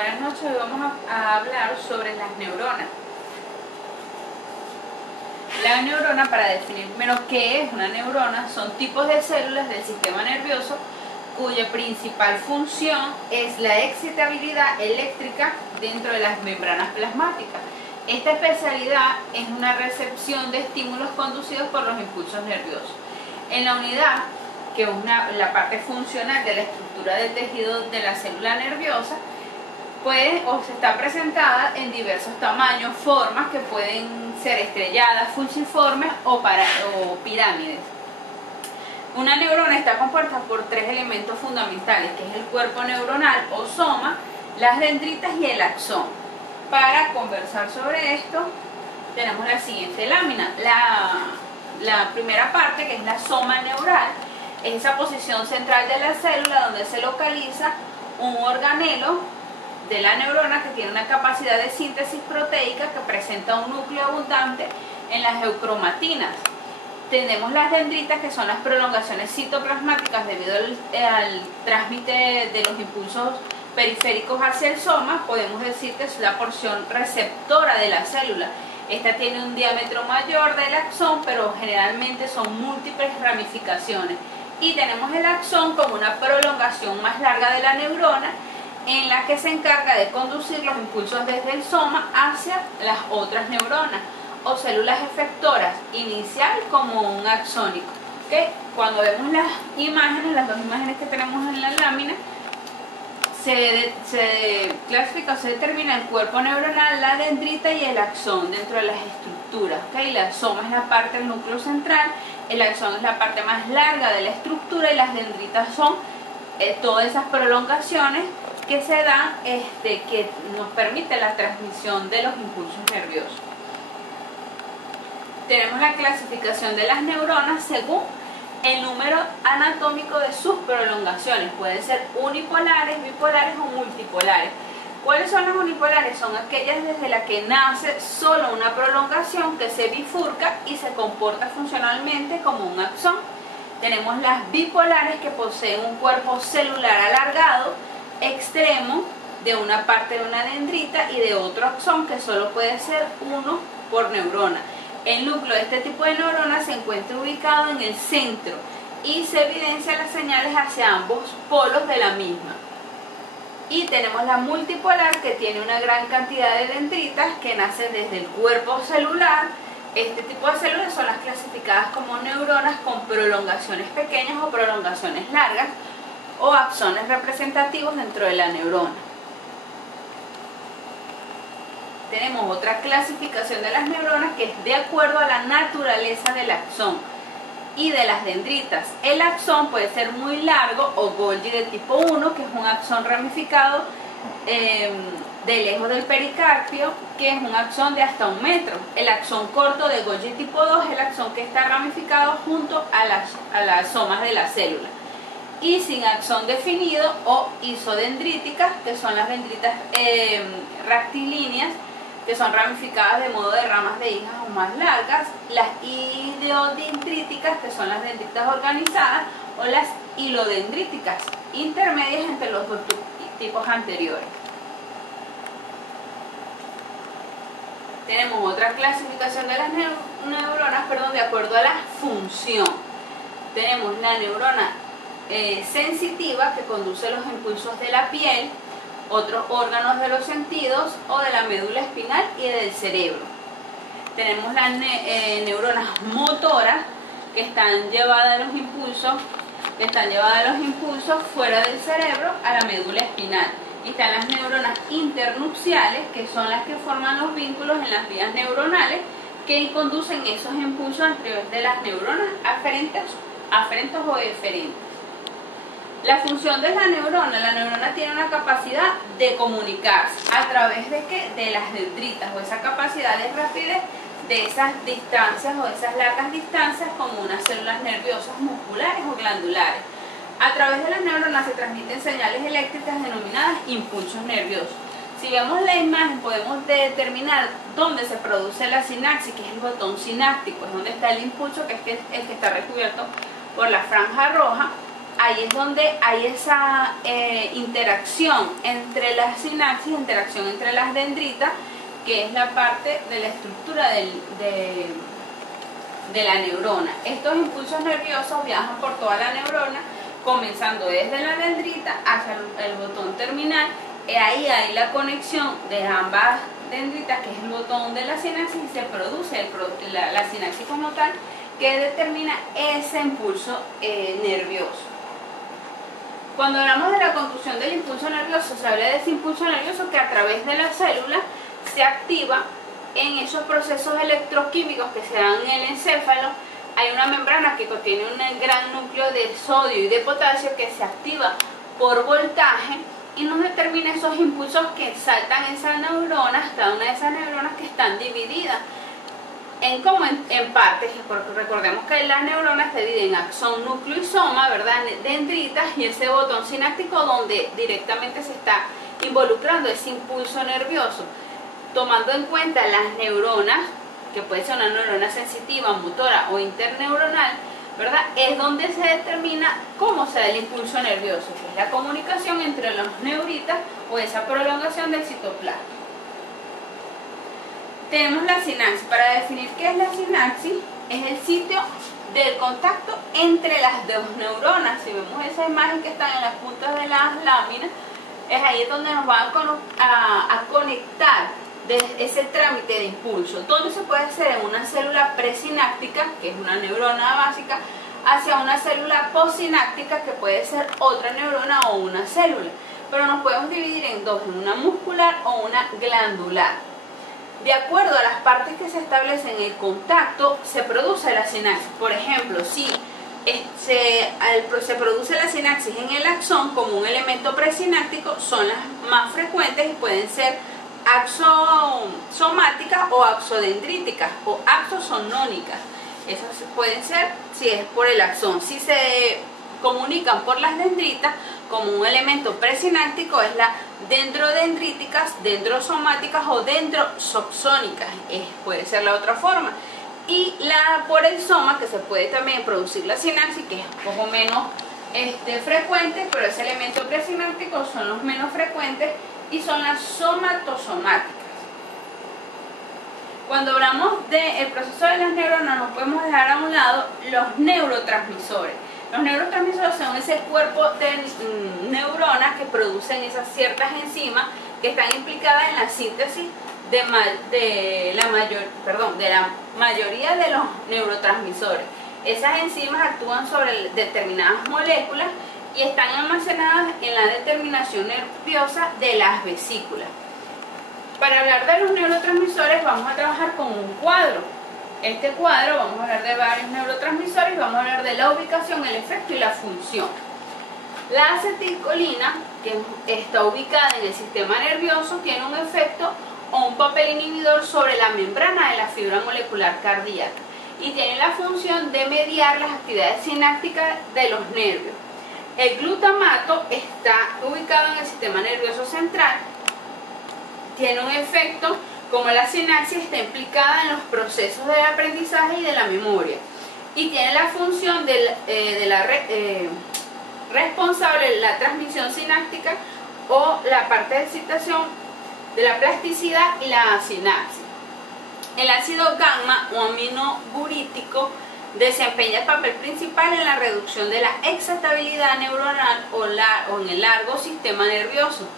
Buenas noches, hoy vamos a hablar sobre las neuronas. La neurona, para definir primero qué es una neurona, son tipos de células del sistema nervioso cuya principal función es la excitabilidad eléctrica dentro de las membranas plasmáticas. Esta especialidad es una recepción de estímulos conducidos por los impulsos nerviosos. En la unidad, que es la parte funcional de la estructura del tejido de la célula nerviosa, puede o se está presentada en diversos tamaños, formas que pueden ser estrelladas, fusiformes o pirámides. Una neurona está compuesta por tres elementos fundamentales, que es el cuerpo neuronal o soma, las dendritas y el axón. Para conversar sobre esto, tenemos la siguiente lámina. La primera parte, que es la soma neural, es esa posición central de la célula donde se localiza un organelo de la neurona que tiene una capacidad de síntesis proteica que presenta un núcleo abundante en las eucromatinas. Tenemos las dendritas, que son las prolongaciones citoplasmáticas debido al trámite de los impulsos periféricos hacia el soma. Podemos decir que es la porción receptora de la célula. Esta tiene un diámetro mayor del axón, pero generalmente son múltiples ramificaciones. Y tenemos el axón como una prolongación más larga de la neurona, en la que se encarga de conducir los impulsos desde el soma hacia las otras neuronas o células efectoras, inicial como un axónico. ¿Okay? Cuando vemos las imágenes, las dos imágenes que tenemos en la lámina, se clasifica o se determina el cuerpo neuronal, la dendrita y el axón dentro de las estructuras. ¿Okay? La soma es la parte del núcleo central, el axón es la parte más larga de la estructura y las dendritas son todas esas prolongaciones que se dan, que nos permite la transmisión de los impulsos nerviosos. Tenemos la clasificación de las neuronas según el número anatómico de sus prolongaciones. Pueden ser unipolares, bipolares o multipolares. ¿Cuáles son las unipolares? Son aquellas desde las que nace solo una prolongación que se bifurca y se comporta funcionalmente como un axón. Tenemos las bipolares, que poseen un cuerpo celular alargado extremo de una parte de una dendrita y de otro axón, que solo puede ser uno por neurona. El núcleo de este tipo de neurona se encuentra ubicado en el centro y se evidencian las señales hacia ambos polos de la misma. Y tenemos la multipolar, que tiene una gran cantidad de dendritas que nacen desde el cuerpo celular. Este tipo de células son las clasificadas como neuronas con prolongaciones pequeñas o prolongaciones largas o axones representativos dentro de la neurona. Tenemos otra clasificación de las neuronas que es de acuerdo a la naturaleza del axón y de las dendritas. El axón puede ser muy largo o Golgi de tipo 1, que es un axón ramificado de lejos del pericarpio, que es un axón de hasta 1 metro. El axón corto de Golgi tipo 2 es el axón que está ramificado junto a las somas de la célula. Y sin axón definido o isodendríticas, que son las dendritas rectilíneas, que son ramificadas de modo de ramas de hijas o más largas, las ideodendríticas, que son las dendritas organizadas, o las hilodendríticas, intermedias entre los dos tipos anteriores. Tenemos otra clasificación de las neuronas, de acuerdo a la función. Tenemos la neurona sensitiva, que conduce los impulsos de la piel, otros órganos de los sentidos o de la médula espinal y del cerebro. Tenemos las neuronas motoras, que están llevadas a los impulsos fuera del cerebro a la médula espinal. Y están las neuronas internupciales, que son las que forman los vínculos en las vías neuronales que conducen esos impulsos a través de las neuronas aferentes o eferentes. La función de la neurona tiene una capacidad de comunicarse a través de las dendritas, o esa capacidad de rapidez de esas distancias o esas largas distancias, como unas células nerviosas musculares o glandulares. A través de las neuronas se transmiten señales eléctricas denominadas impulsos nerviosos. Si vemos la imagen, podemos determinar dónde se produce la sinapsis, que es el botón sináptico, es donde está el impulso, que es el que está recubierto por la franja roja. ahí es donde hay esa interacción entre las sinapsis, interacción entre las dendritas, que es la parte de la estructura de la neurona. Estos impulsos nerviosos viajan por toda la neurona, comenzando desde la dendrita hacia el botón terminal. Ahí hay la conexión de ambas dendritas, que es el botón de la sinapsis, y se produce la sinapsis como tal, que determina ese impulso nervioso. Cuando hablamos de la conducción del impulso nervioso, se habla de ese impulso nervioso que a través de la célula se activa en esos procesos electroquímicos que se dan en el encéfalo. Hay una membrana que contiene un gran núcleo de sodio y de potasio que se activa por voltaje y nos determina esos impulsos que saltan esas neuronas, cada una de esas neuronas que están divididas en partes. Recordemos que las neuronas se dividen en axón, núcleo y soma, ¿verdad? Dendritas, y ese botón sináptico donde directamente se está involucrando ese impulso nervioso. Tomando en cuenta las neuronas, que puede ser una neurona sensitiva, motora o interneuronal, ¿verdad? Es donde se determina cómo se da el impulso nervioso, que es la comunicación entre los neuritas o esa prolongación del citoplasma. Tenemos la sinapsis. Para definir qué es la sinapsis, es el sitio del contacto entre las dos neuronas. Si vemos esa imagen que está en las puntas de las láminas, es ahí donde nos van a conectar ese trámite de impulso, donde se puede hacer en una célula presináptica, que es una neurona básica, hacia una célula postsináptica, que puede ser otra neurona o una célula, pero nos podemos dividir en dos, en una muscular o una glandular. De acuerdo a las partes que se establecen en el contacto, se produce la sinapsis. Por ejemplo, si se produce la sinapsis en el axón como un elemento presináptico, son las más frecuentes y pueden ser axosomáticas o axodendríticas o axosonónicas. Esas pueden ser si es por el axón. Si se comunican por las dendritas como un elemento presináptico, es la dendrodendríticas, dendrosomáticas o dendrosoxónicas, puede ser la otra forma. Y por el soma, que se puede también producir la sinapsis, que es un poco menos frecuente, pero ese elemento presináptico son los menos frecuentes, y son las somatosomáticas. Cuando hablamos del proceso de las neuronas, no podemos dejar a un lado los neurotransmisores. Los neurotransmisores son ese cuerpo de neuronas que producen esas ciertas enzimas que están implicadas en la síntesis de la mayoría de los neurotransmisores. Esas enzimas actúan sobre determinadas moléculas y están almacenadas en la determinación nerviosa de las vesículas. Para hablar de los neurotransmisores vamos a trabajar con un cuadro. Este cuadro vamos a hablar de varios neurotransmisores y vamos a hablar de la ubicación, el efecto y la función. La acetilcolina, que está ubicada en el sistema nervioso, tiene un efecto o un papel inhibidor sobre la membrana de la fibra molecular cardíaca y tiene la función de mediar las actividades sinápticas de los nervios. El glutamato está ubicado en el sistema nervioso central, tiene un efecto como la sinapsis, está implicada en los procesos del aprendizaje y de la memoria y tiene la función responsable de la transmisión sináptica o la parte de excitación de la plasticidad y la sinapsis. El ácido gamma o aminoburítico desempeña el papel principal en la reducción de la excitabilidad neuronal o en el largo sistema nervioso.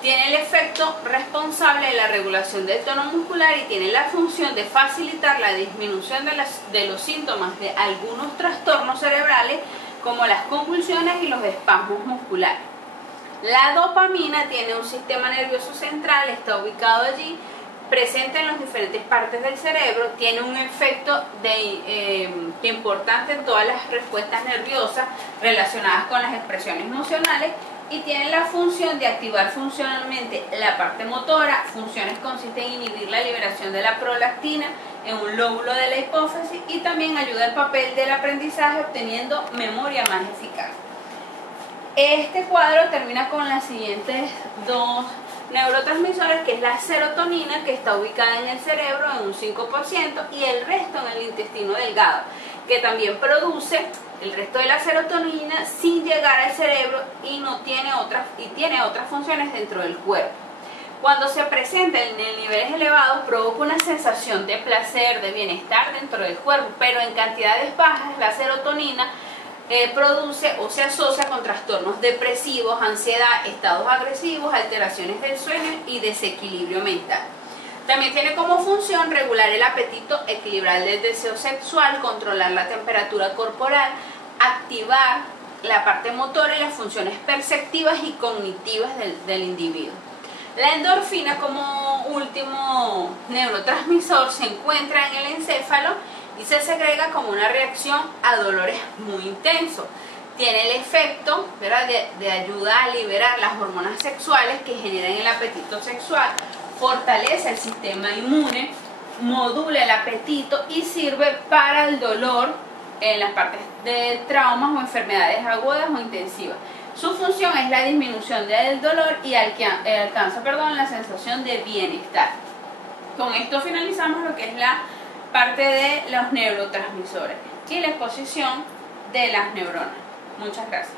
Tiene el efecto responsable de la regulación del tono muscular y tiene la función de facilitar la disminución de los síntomas de algunos trastornos cerebrales como las convulsiones y los espasmos musculares. La dopamina tiene un sistema nervioso central, está ubicado allí, presente en las diferentes partes del cerebro, tiene un efecto importante en todas las respuestas nerviosas relacionadas con las expresiones emocionales y tiene la función de activar funcionalmente la parte motora. Funciones consisten en inhibir la liberación de la prolactina en un lóbulo de la hipófisis y también ayuda al papel del aprendizaje obteniendo memoria más eficaz. Este cuadro termina con las siguientes dos neurotransmisores, que es la serotonina, que está ubicada en el cerebro en un 5%, y el resto en el intestino delgado, que también produce el resto de la serotonina sin llegar al cerebro y tiene otras funciones dentro del cuerpo. Cuando se presenta en niveles elevados provoca una sensación de placer, de bienestar dentro del cuerpo, pero en cantidades bajas la serotonina produce o se asocia con trastornos depresivos, ansiedad, estados agresivos, alteraciones del sueño y desequilibrio mental. También tiene como función regular el apetito, equilibrar el deseo sexual, controlar la temperatura corporal, activar la parte motora y las funciones perceptivas y cognitivas del individuo. La endorfina, como último neurotransmisor, se encuentra en el encéfalo y se segrega como una reacción a dolores muy intensos. Tiene el efecto, ¿verdad?, de ayudar a liberar las hormonas sexuales que generan el apetito sexual, fortalece el sistema inmune, modula el apetito y sirve para el dolor en las partes de traumas o enfermedades agudas o intensivas. Su función es la disminución del dolor y alcanza la sensación de bienestar. Con esto finalizamos lo que es la parte de los neurotransmisores y la exposición de las neuronas. Muchas gracias.